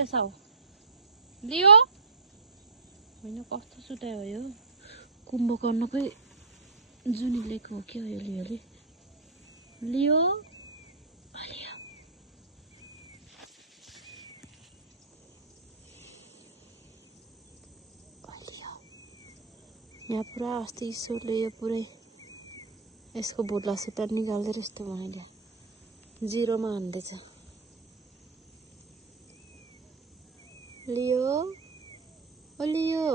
लियो साउ लियो होइन कस्तो सुतायो हो यो कुम्भकर्णकै जुनीलेको हो क्या यो लियोले लियो लियो यहाँ पुरा अस्ति ईश्वरले यो पुरै यसको भुटला सुता निकाल्दै रहेछ त मैले जिरोमा हान्दैछ लियो ओ लियो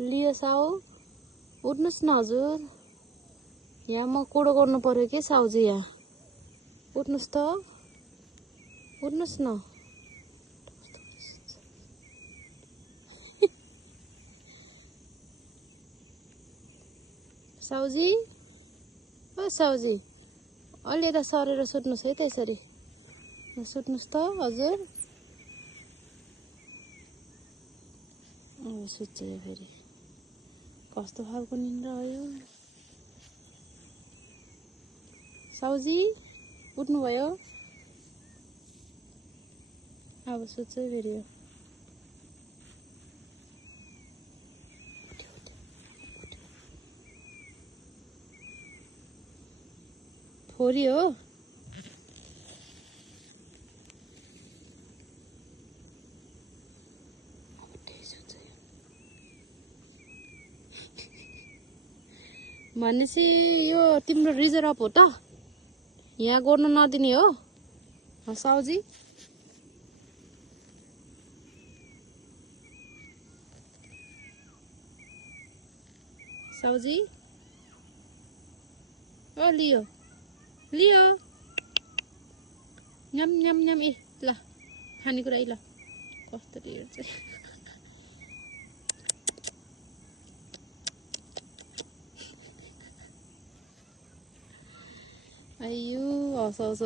लियो साउ उठ्नुस् न हजुर यहाँ म कुडो गर्नु पर्यो के साउजी यहाँ उठ्नुस् त उठ्नुस् न साउजी ओ साउजी अलि यता सरेर सुत्नुस् है त यसरी सुत्नुस् त हजुर अब सुत्छ फेरि कस्तो खालको निन्द्रा हो यो साउजी उठ्नुभयो अब सुत्छ फेरि यो फोरी हो भनेपछि यो तिम्रो रिजर्भ हो त यहाँ गर्नु नदिने हो साउजी साउजी ओ लियो लियो न्याम न्याम न्याम ए ल खानेकुरा ल कस्तो लियो चाहिँ अयो हँसाउँछ